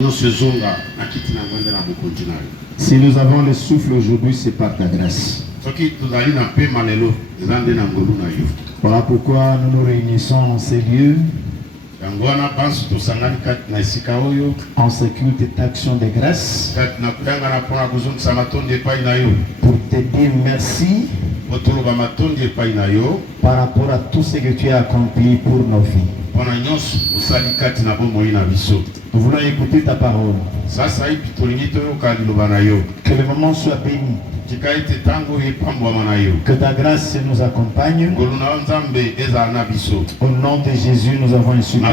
Si nous avons le souffle aujourd'hui, c'est par ta grâce. Voilà pourquoi nous nous réunissons en ces lieux, en ce culte d'action de grâce, pour te dire merci par rapport à tout ce que tu as accompli pour nos vies. Nous voulons écouter ta parole. Que le moment soit béni. Que ta grâce nous accompagne. Au nom de Jésus, nous avons supplié.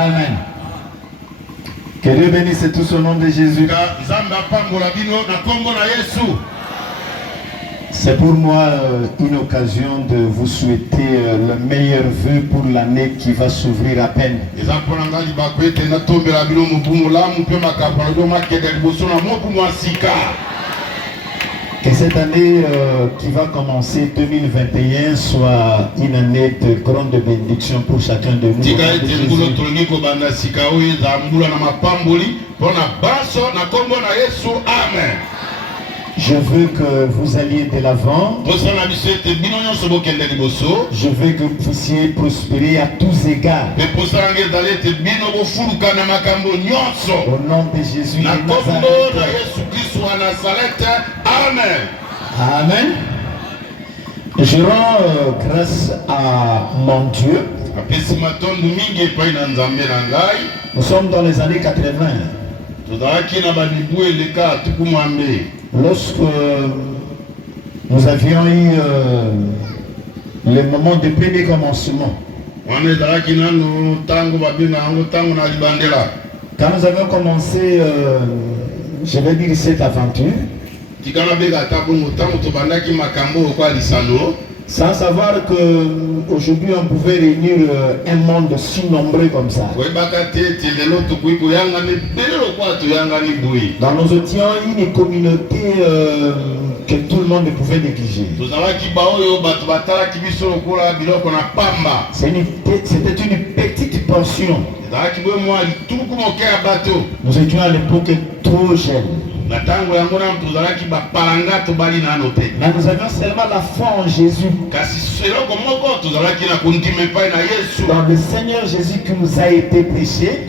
Amen. Que Dieu bénisse tous au nom de Jésus. C'est pour moi une occasion de vous souhaiter le meilleur vœu pour l'année qui va s'ouvrir à peine. Que cette année qui va commencer 2021 soit une année de grande bénédiction pour chacun de nous. Amen. Je veux que vous alliez de l'avant. Je veux que vous puissiez prospérer à tous égards. Au nom de Jésus de Nazareth. Amen. Amen. Je rends grâce à mon Dieu. Nous sommes dans les années 80. Lorsque nous avions eu le moment de premier commencement, quand nous avions commencé, je vais dire cette aventure, sans savoir qu'aujourd'hui on pouvait réunir un monde si nombreux comme ça. Dans nous étions une communauté que tout le monde pouvait négliger. C'était une petite portion. Nous étions à l'époque trop jeunes. Mais nous avions seulement la foi en Jésus. Dans le Seigneur Jésus qui nous a été prêché,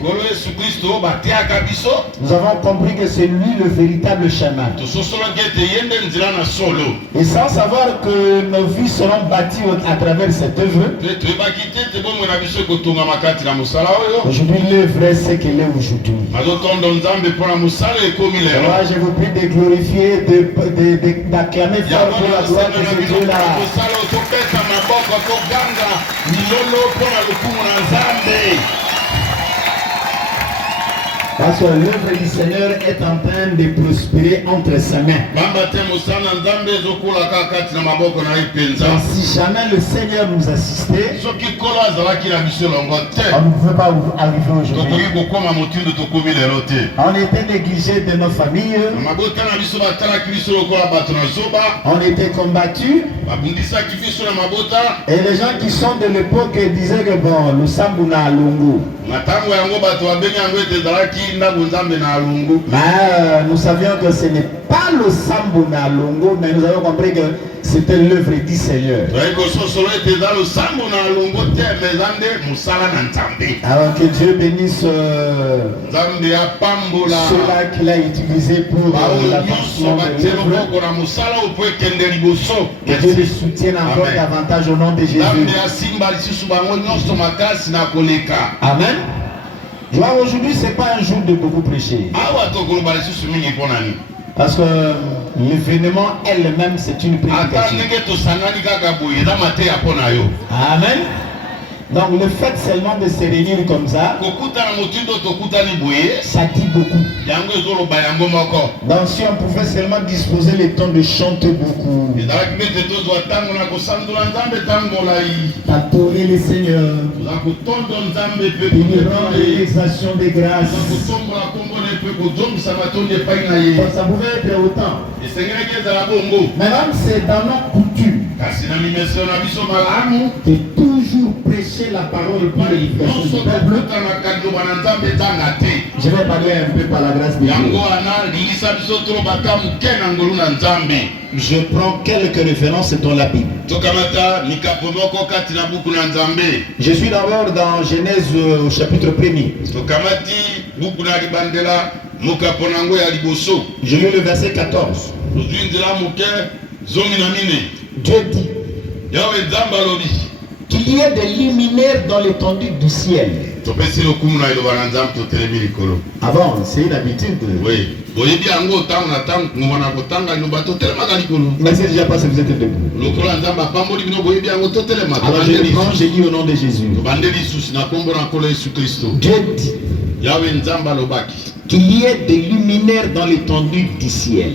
nous avons compris que c'est lui le véritable chemin. Et sans savoir que nos vies seront bâties à travers cette œuvre, aujourd'hui l'œuvre est ce qu'elle est aujourd'hui. Je vous prie de glorifier, d'acclamer fort pour la gloire de ce Dieu-là. Parce que l'œuvre du Seigneur est en train de prospérer entre ses mains. Si jamais le Seigneur nous assistait, on ne pouvait pas arriver aujourd'hui. On était négligé de nos familles. On était combattus. Et les gens qui sont de l'époque disaient que bon, nous sommes à Lungu. Nous savions que ce n'est pas le Sambuna Longo, mais nous avons compris que c'était l'œuvre du Seigneur. Alors que Dieu bénisse ceux-là qu'il a utilisé pour l'avancement de l'œuvre. Que Dieu les soutienne encore davantage au nom de Jésus. Amen. Aujourd'hui, ce n'est pas un jour de beaucoup prêcher. Parce que l'événement elle-même, c'est une prédication. Amen. Donc le fait seulement de se réunir comme ça, ça dit beaucoup. Donc si on pouvait seulement disposer le temps de chanter beaucoup, adorer le Seigneur, lui rendre l'exaltation des grâces, ça pouvait être autant. Mais même c'est dans nos coutumes, c'est toujours toujours prêcher la parole pour l'éducation du peuple. Je vais parler un peu par la grâce de Dieu. Je prends quelques références dans la Bible. Je suis d'abord dans Genèse au chapitre 1er. Je lis le verset 14. Dieu dit qu'il y ait des luminaires dans l'étendue du ciel. Avant, c'est une habitude. Oui. Mais c'est déjà passé, vous êtes debout. Alors je reprends, j'ai dit au nom de Jésus. Dieu dit qu'il y ait des luminaires dans l'étendue du ciel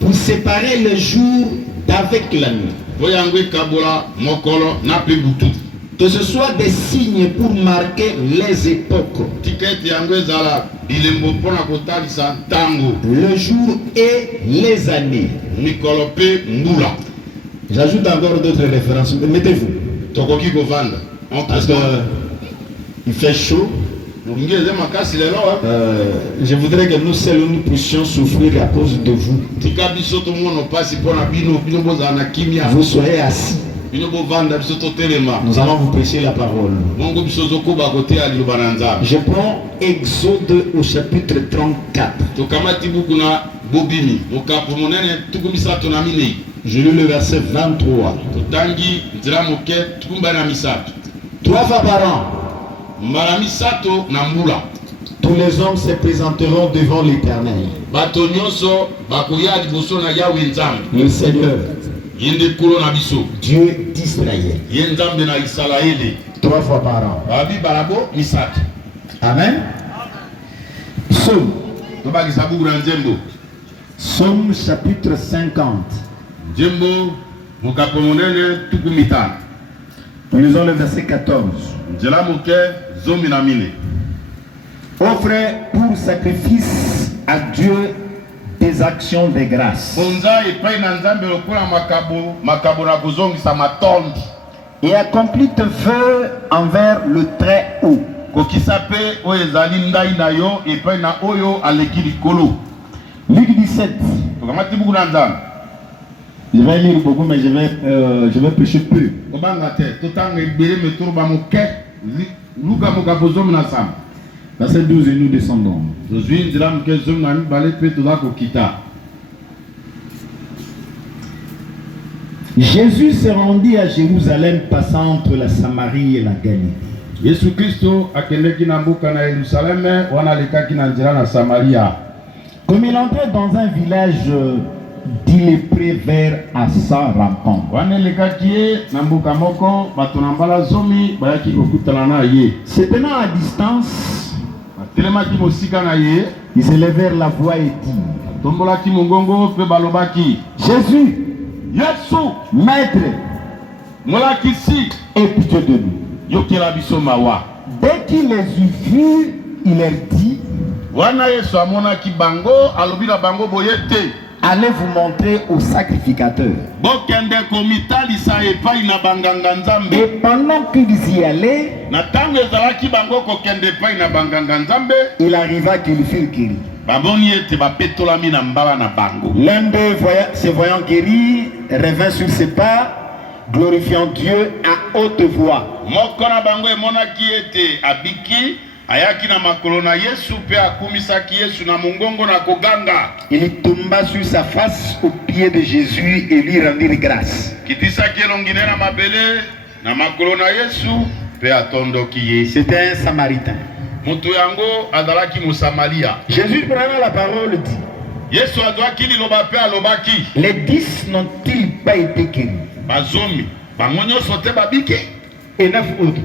pour séparer le jour d'avec la nuit. Que ce soit des signes pour marquer les époques, le jour et les années. J'ajoute encore d'autres références. Mettez-vous. Parce que il fait chaud. Je voudrais que nous seuls nous puissions souffrir à cause de vous. Vous soyez assis. Nous allons vous prêcher la parole. Je prends Exode au chapitre 34. Je lis le verset 23. 3 fois par an, tous les hommes se présenteront devant l'Éternel, le Seigneur, Dieu d'Israël. 3 fois par an. Amen. Psaume chapitre 50. Nous lisons le verset 14. Offre pour sacrifice à Dieu des actions de grâce. Et accomplis tes vœux envers le Très-Haut. Luc 17. Je vais lire beaucoup, mais je vais prêcher peu. Verset 12 et nous descendons. Jésus se rendit à Jérusalem, passant entre la Samarie et la Galilée. Comme il entrait dans un village d'il est près vers à sa rencontre. Se tenant à distance, ils s'élevèrent la voix et dirent: Jésus, Maître, aie pitié de nous. Dès qu'il les eut vus, il leur dit: allez vous montrer au sacrificateur. Et pendant qu'ils y allaient, il arriva qu'ils furent guéris. L'un d'eux, se voyant guéri, revint sur ses pas, glorifiant Dieu à haute voix. Il tomba sur sa face aux pieds de Jésus et lui rendit grâce. C'était un Samaritain. Jésus prenant la parole dit: les 10 n'ont-ils pas été guéris? Et 9 autres,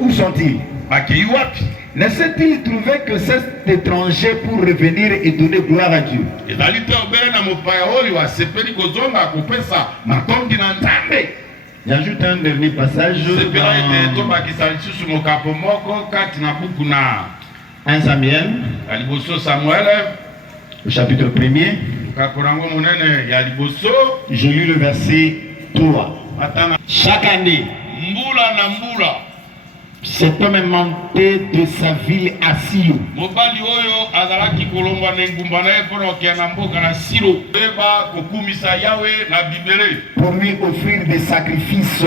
où sont-ils? Ne s'est-il trouvé que cet étranger pour revenir et donner gloire à Dieu? J'ajoute un dernier passage dans 1 Samuel, au chapitre 1er. Je lis le verset 3. Chaque année, cet homme est monté de sa ville à Silo pour lui offrir des sacrifices.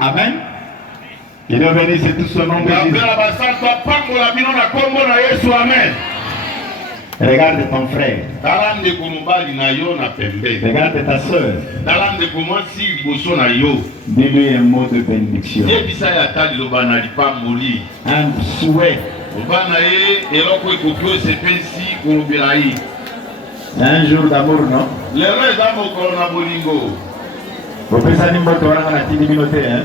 Amen. Il est venu, c'est tout son nom de Jésus. Regarde ton frère. Regarde ta soeur. Dis-lui un mot de bénédiction. Un souhait. C'est un jour d'amour, non? Vous pouvez s'animer votre oreille à la communauté, hein?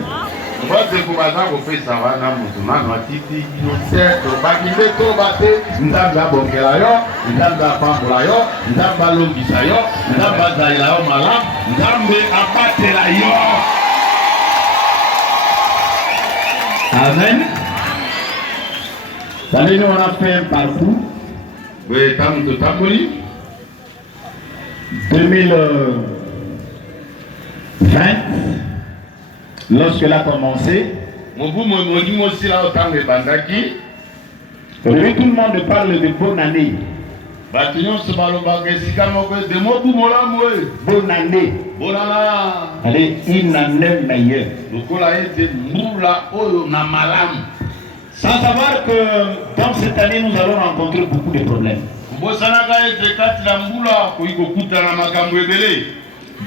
Amen. Nous on a fait un parcours 2020. Lorsque elle a commencé, depuis tout le monde parle de bonne année. Bonne année. Allez, une année meilleure. Sans savoir que dans cette année, nous allons rencontrer beaucoup de problèmes.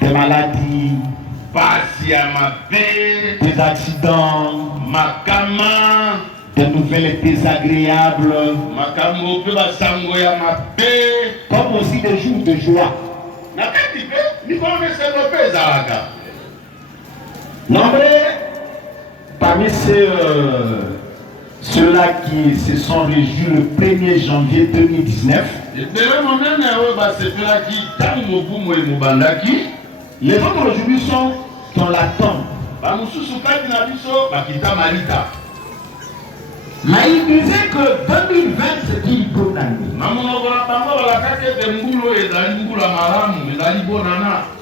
Des maladies, des accidents, des nouvelles désagréables, comme aussi des jours de joie. Nombreux parmi ceux-là qui se sont réjouis le 1er janvier 2019, les autres aujourd'hui sont dans la tombe. Mais il disait que 2020 c'est une bonne année.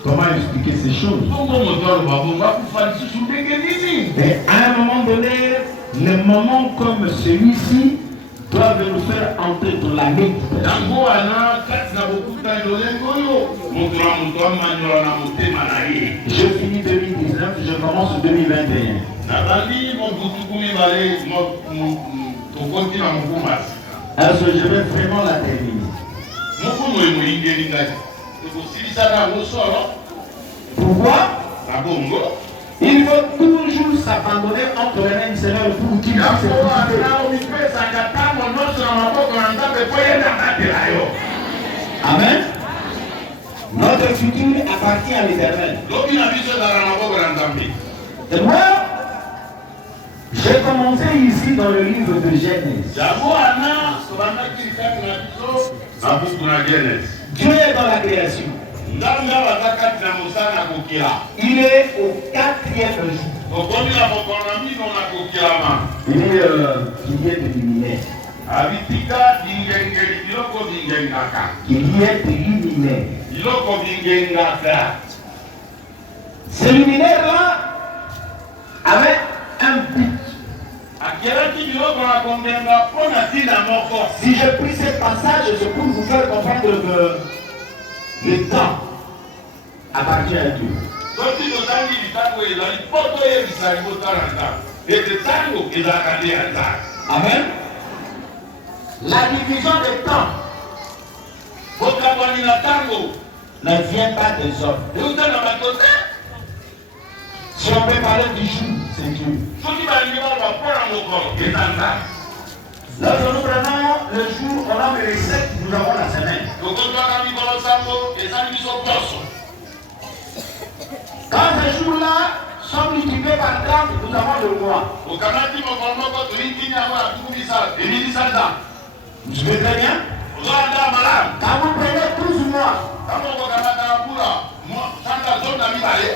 Comment expliquer ces choses? Et à un moment donné, les moments comme celui-ci doivent nous faire entrer dans l'année. Je finis 2019, je commence 2021. Alors je vais vraiment la terminer. Pourquoi? Il faut toujours s'abandonner entre les mains du Seigneur pour qu'il puisse se Amen. Notre futur appartient à l'Éternel. Et moi, j'ai commencé ici dans le livre de Genèse. Dieu est dans la création. Il est au 4e jour. Il est de luminaire. Il y a des luminaires. Ces luminaires-là avaient un but. Si j'ai pris ce passage, c'est pour vous faire comprendre que le temps appartient à Dieu. Amen. La division des temps ne vient pas des hommes. Si on peut parler du jour, c'est Dieu. Lorsque nous prenons le jour, on a les 7, nous avons la semaine. Quand ces jours-là sont multipliés par 30, nous avons le mois. Vous suivez très bien? Quand vous prenez 12 mois,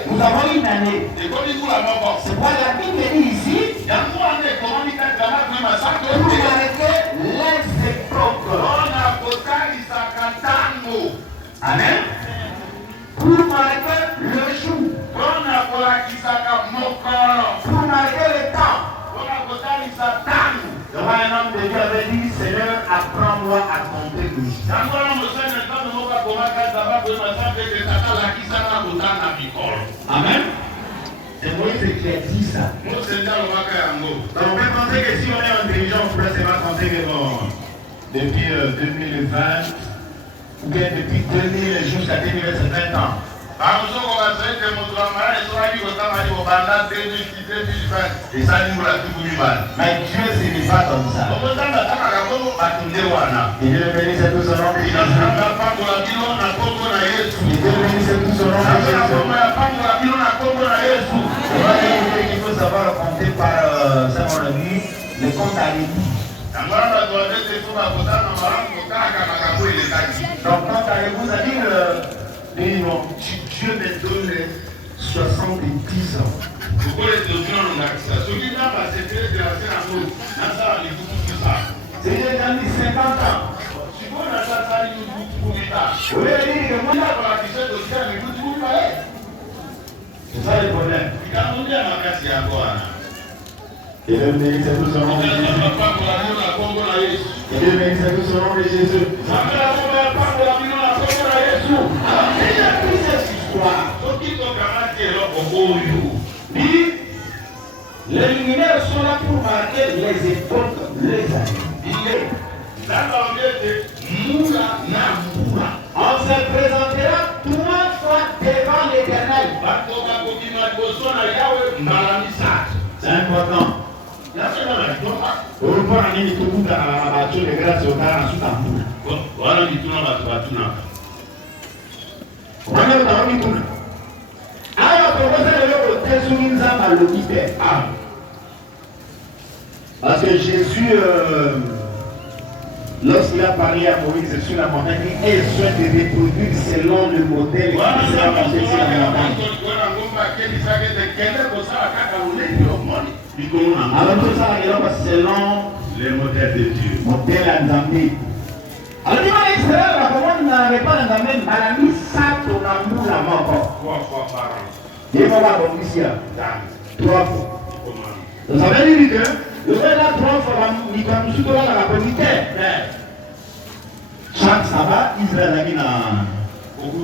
nous avons une année. C'est pourquoi la Bible dit ici, pour arrêter les épreuves. Amen. Pour marquer le jour. Pour marquer le temps. Donc un homme de Dieu avait dit, Seigneur, apprends-moi à compter le jour. Amen. C'est Moïse qui a dit ça. Donc on peut penser que si on est intelligent, on pourrait seulement penser que bon, depuis 2020, ou bien depuis 2000 jusqu'à 2020 ans. Et ça, mais Dieu, ce n'est pas comme ça. Et Dieu bénisse tout son nom. Et Dieu bénisse tout son nom. Il faut savoir compter par ça, mon ami, le compte à l'église. Donc, quand allez-vous à dire, Dieu me donne 70 ans. C'est déjà mis 50 ans. C'est ça le problème. Et Dieu bénisse tout son nom de Jésus. Et Dieu bénisse tout son nom de Jésus. Les luminaires sont là pour marquer les époques, les années. On se présentera 3 fois devant l'Éternel. C'est important. Parce que Jésus, lorsqu'il a parlé à Moïse sur la montagne, il est besoin de reproduire selon le modèle qui sera monté sur la montagne. Alors tout ça, selon le modèle de Dieu. Modèle à Nzambi. Alors dis-moi, Israël, comment on n'avait pas Nzambi, Malami Sato Namou la mort. 3 fois par an. Dis-moi la bonne ici, 3 fois. Vous avez dit que le fait là 3 fois, il va nous soutenir dans la communauté. Chaque sabbat, Israël a mis dans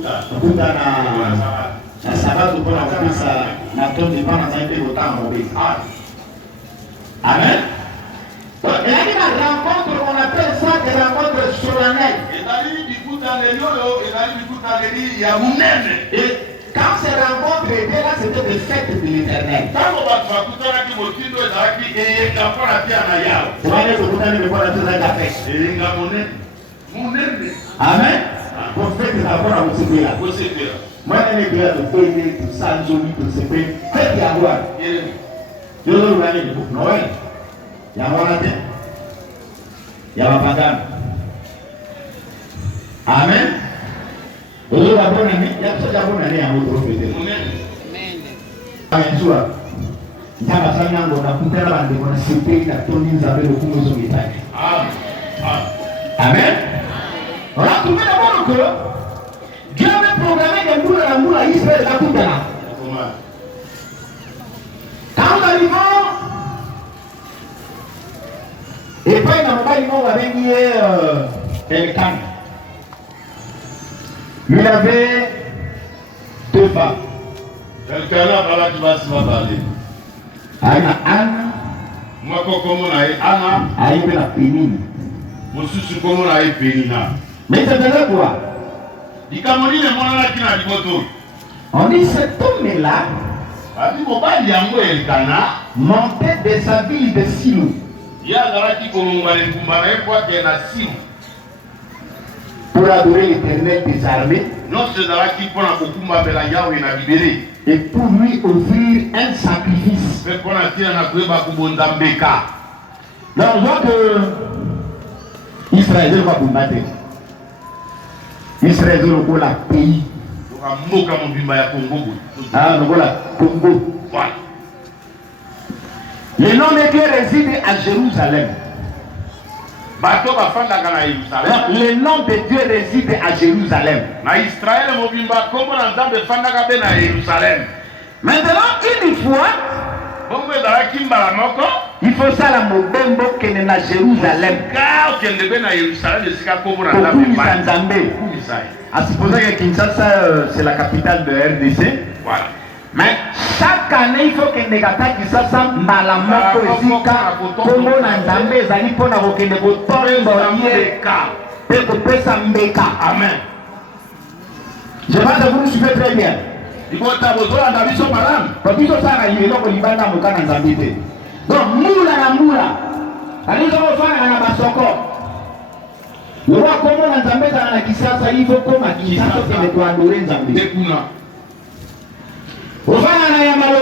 la sabbat pour la ça, la tombe de pendant un peu de temps. Amen. Donc, il y a une rencontre qu'on appelle ça des rencontres solennelles. Et quand ces rencontres étaient là, c'était des fêtes de l'Éternel. Amen. Pour faire des rapports à vous, là. Moi, je suis là, tout ça, joli, tout ce que faites y avoir. Je vais vous aller pour Noël. Il y a un tête. Il y a un pagane. Amen. Vous avez la bonne année. Il y a la bonne année à votre prophète. Amen. Il y a la famille qui a coupé la bande de mon CP, qui a tourné les affaires au Congo sur les tailles. Amen. On a trouvé d'abord que Dieu avait programmé des moules à Israël et à tout là. Quand nous arrivons, et puis dans le bas, on va venir Elkan. Lui il avait 2 femmes. Elkan, voilà qui va se parler. Anna. Moi, comment on a Anna. Aïe, la pénine. Moi, je suis comme on a pénina. Mais c'est de là quoi? On dit cet homme-là montait de sa ville de Silo. Pour adorer l'Éternel des armées. Et pour lui offrir un sacrifice. Donc on voit que Israël va combattre. Israël est le pays. Ah, le Congo. Le nom de Dieu réside à Jérusalem. Le nom de Dieu réside à Jérusalem. Maintenant, une fois, il faut ça la mobembo qui est à Jérusalem. À supposer que Kinshasa c'est la capitale de RDC. Voilà. Mais chaque année il faut que Negata Kinshasa malamoko ezika Kongo na Nzambe ezali pona kokende kotombo yeka pe kopesa mbeka. Amen. Je pense que vous nous suivez très bien. Il faut tabozo na biso malam. Parce que ça na yelo ko libanda mokana Nzambe te. Donc mula na mula. Ali zo fana na basoko. Le roi Congo na Nzambe za na Kinshasa il faut koma Kinshasa kende ko adorer Nzambe. Tekuna.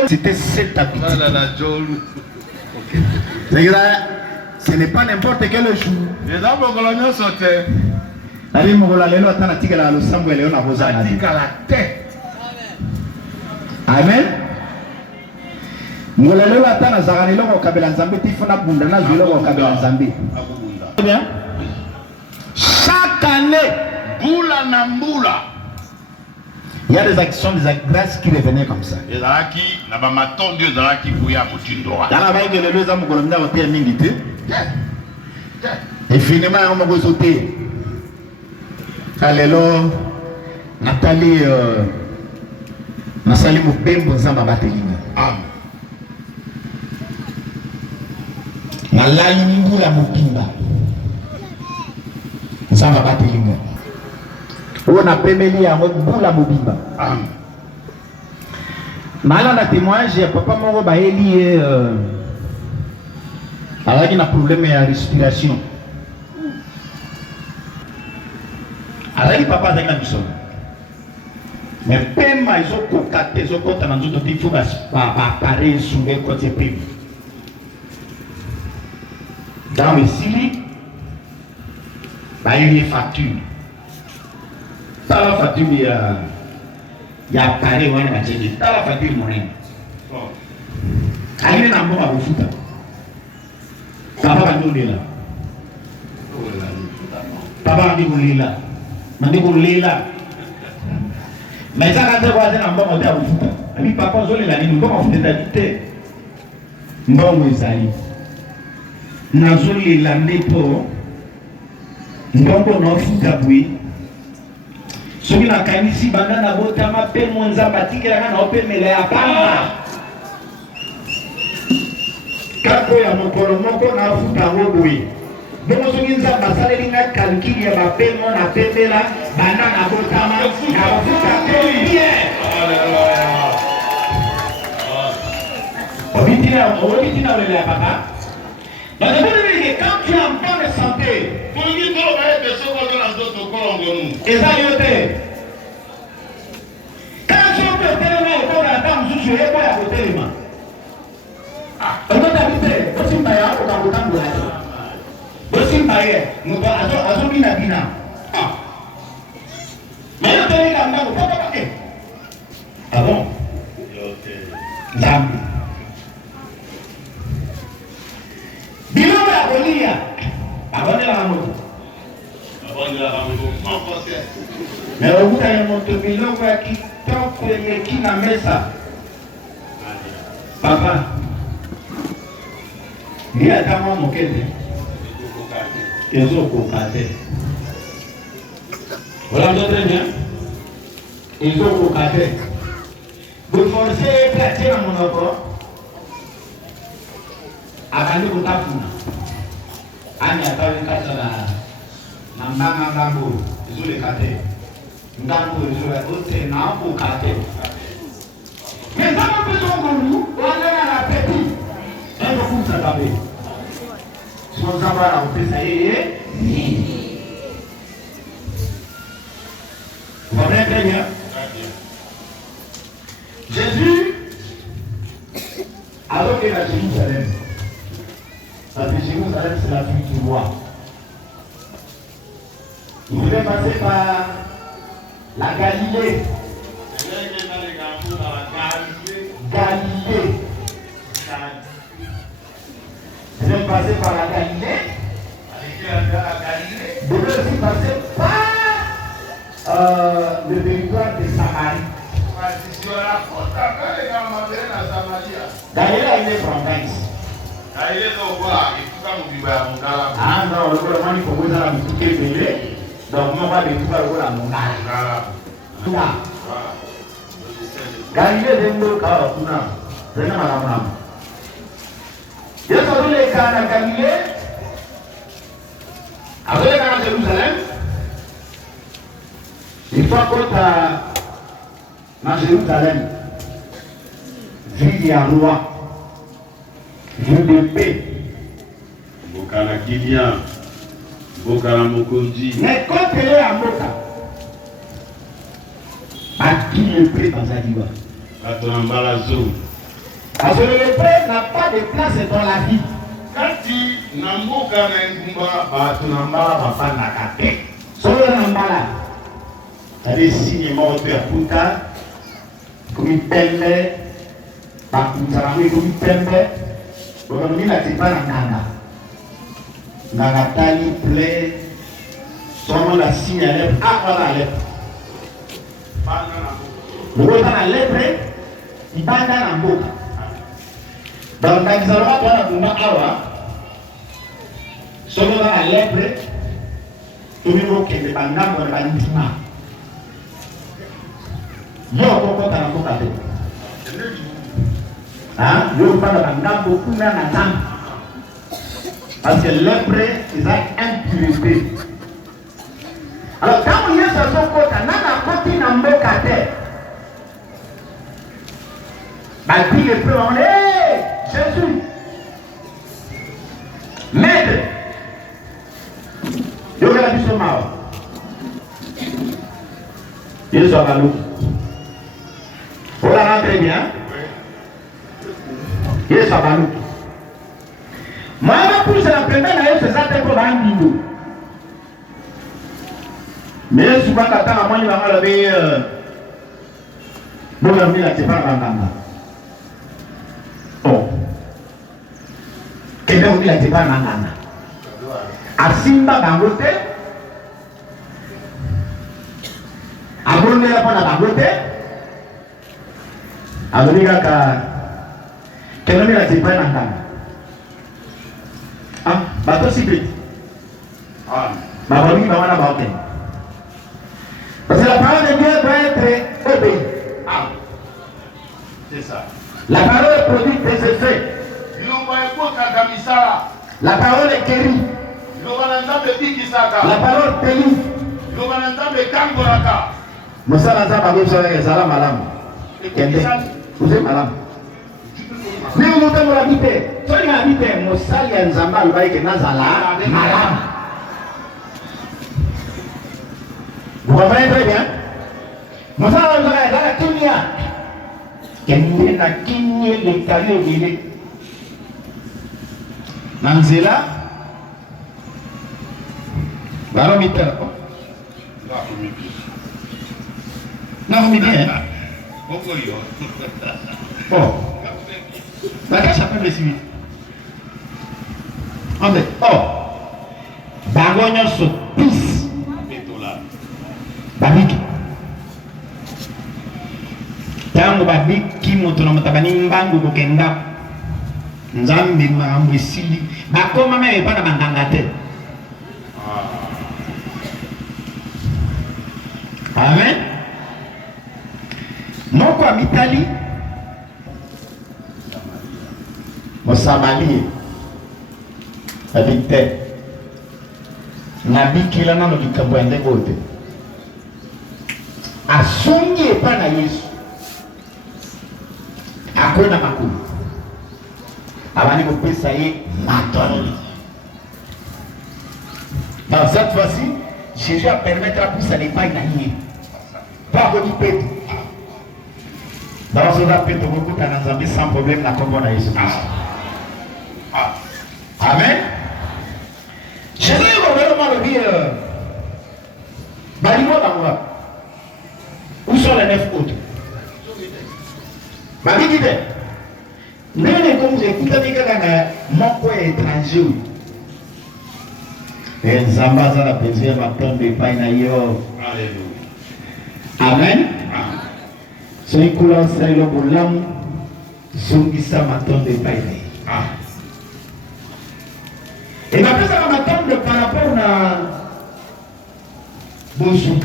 C'était cette habitude. Ce n'est pas n'importe quel jour. Amen. Chaque année, il y a des actions, des grâces qui revenaient comme ça. Et finalement, on m'a sauté. Alléluia. Nathalie, Nasali Mubembo Zamba Batelina. Amen. Nalayi Mbula Mubimba Zamba Batelina. On a pémeli à Mbula Mubimba. Amen. Malgré la témoignage, papa Moro Baeli avec un problème de respiration. Alors papa avec la mission. Mais pema ils ont cocaté, ils ont compté dans d'autres il faut apparaître sur le côté pema. Dans le Syrie, il y a facture. Dans la facture il y a appareil on va dire. Dans la facture mon nom. Quand il est dans mon abufuta. Papa va nous là. Papa va nous là. Mandikulela. Mais ça quand tu vois ça dans mon abufuta. Ami papa zole la ni ngoma futa d'habiter. Mbongo ezali. Nazoli la ndepo. Mbongo no futa bui. Soki na kanisi banda na botama pe monza batikela na opemela ya pamba. Kako ya mokolo moko na futa ngobui. Bongo soki nza basale linga kalkili ya bapemo na pembela banda na botama na futa pe bien. Hallelujah. Obitina le papa. Quand tu es en bonne santé, et ça y est. Quand tu es tellement autour de la dame, je suis pas à côté de moi. On doit habiter, on s'y paye, on doit vous on s'y paye, on doit bina bina. Mais on doit aller là-bas, on doit pas parler. Ah bon? Dame. Bilo ya kolia. Abonne la moto. Abonne la moto. Sans procès. Mais au bout d'un moment, bilo ya kitoko yeki na mesa. Papa. Ni atama mokete. Ezo kokate. Voilà très bien. Ezo kokate. Vous forcez placer à mon enfant. Akandi kutafuna ani atawe kata na mbanga ngambo zule kate ngambo zule ote na hapo kate mais kama pesa ngolu wale na peti ndio kumsa tabe sio zaba na pesa yeye vous comprenez très bien. Jésus alors qu'il a Jérusalem. Parce que Jérusalem, c'est la ville du roi. Il devait passer par la Galilée. Galilée. Il devait passer par la Galilée. Galilée a une province. Ah non, le gouvernement il faut que ça me quitte le donc moi pas de tout le gouvernement. Galilée dembo ka kuna. Tena mama. Yesu alile kana Galilée. Avec à Jérusalem. Il faut qu'on à Jérusalem. Ville à roi. Ville de paix. Bokala Kilia. Bokala Mokonji. Mais quand elle est à Moka, à qui le prêt dans sa diva? Parce que le prêt n'a pas de place dans la vie. Kati Namboka Nangumba, Batunamba, Papa Nakate. Solo Nambala. C'est-à-dire, signe mort de Puta, comme il pelle, Bakutarami, comme il pelle, aujourd'hui, la tipa Nanga. Nagatali plaît, son la signe à l'être, à la lettre. Le roi dans la lettre, il va dans la boca. Dans la Xalora, dans la Buma Awa, selon la lettre, tout le monde qui est dans la Bandima. Yo, pourquoi tu as la boca? Hein? Yo, pas dans la beaucoup de temps. Parce que l'œuvre, ils ont impurité. Alors, quand on y est sur son côté, on a la côté dans le côté. Bah, puis le peu, on est Jésus. Maître. Il y a la vie sur ma. Il est à l'eau. Vous la rentrez bien. Il est à l'eau. Moi, je pousse la première année, c'est ça pour un bingo. Mais souvent, quand on a dit bon, on a mis la tépar dans la oh. Et on dit la tépar dans la à Simba Bangote, à Bonne la Pona Bangote, à Dominica, qu'elle a mis la tépar dans la ah, bateau secret. Ah, ma famille va la banque. Parce que la parole de Dieu doit être obéie. Ah, c'est ça. La parole produit des effets. La parole est guérie. La parole délivre. Moussa Naza Babou Soleil, Salam Malam. Vous êtes malade. Mais vous montez mon habité. Soyez habité, Moussa Yanzamba, le bail que Nazala, Malam. Vous comprenez très bien? Moussa Yanzamba, la Kenya. Kenya, la Kenya, le Kayo, il Nanzela. Baromiter. Non, vous me dites, oh. Bagage à peine suivi. En fait, oh. Bagogne se pisse. Babik. Tango babik qui monte dans ma mbangu bokenda. Nzambi mambo sili. Bakoma même pas dans mangangate. Amen. Non quoi Italie. Mosamali. Habite. Nabi kila nano likabwende gote. Asonge pa na Yesu. Hakuna makuu. Abani kupesa ye matoni. Dans cette fois-ci, Jésus a permettra pour ça n'est pas une pas occupé. Dans ce cas, Pétro beaucoup dans Zambie sans problème la commande à Jésus Christ. Amen. Jésus est vraiment le dire. Balimo d'Angoua. Où sont les 9 autres? Ma vie dit, mais comme vous écoutez, mon coin étranger. Et Zamba la plaisir ma tombe de Painayo. Alléluia. Amen. soki kula osalelo bolamu zongisa matondo epai na ye. ebapesaka matondo par rapport na bozwi.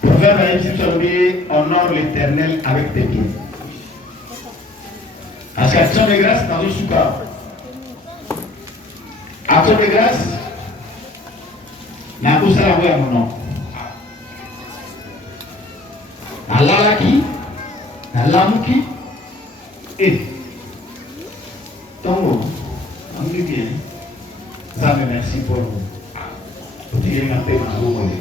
Proverbe ayebisi biso alobi honore l'éternel avec tes biens. Parce qu'action de grâce nazosuka, action de grâce nakosala yango ya mono, nalalaki nalamuki ntongo angi bien. Nzambe merci pour otiyelinga mpe nabomole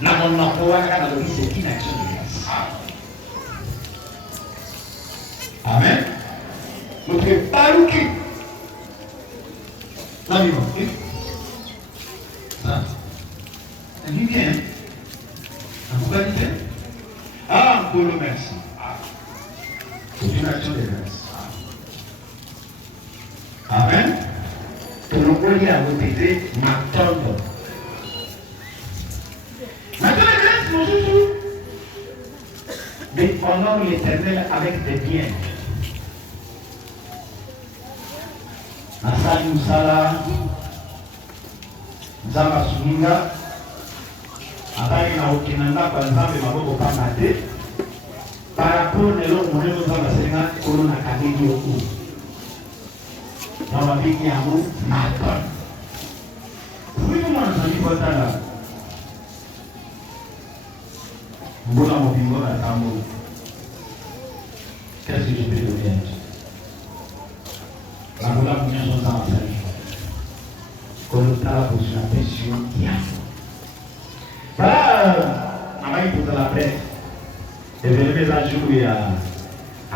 na monoko wana kaka nalobi c'est une action de grâce. Amen. Moto ebaluki nabima angi bien nakokani te nkolo merci. C'est une action de grâce. Amen. Tolongoli a répété matondo. Maintenant, la grâce, mon chouchou, mais honore l'éternel avec des biens. Nasali musala, Nzamba Suminga, ataki na okinanda kwa Nzambe maboko kama te, par rapport à l'autre monnaie, nous avons Seigneur, qu'on a cadé au cou. Dans la vie qui a mou, maton. Oui, comment on a dit quoi ça là? Mbona mobingo na tambo. Qu'est-ce que je peux te dire? La bola mounia sont dans la salle. Qu'on a pour la pression qui a. Voilà, on va y poser la paix. Et venez à jouer à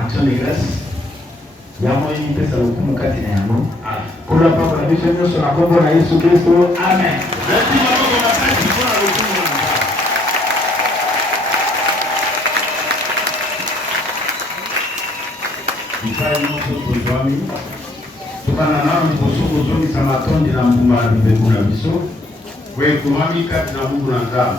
action de grâce. Yamo yi pesa hukumu kati na yango. Kula papa na bisho nyoso na kombo na Yesu Kristo. Amen. Leti maboko na kati kwa hukumu na mbaya. Ifai moto kujwami. Tukana nao mposuko zongi samatondi na mbumba na mbegu na biso. Kwe kumami kati na mbungu na nzama.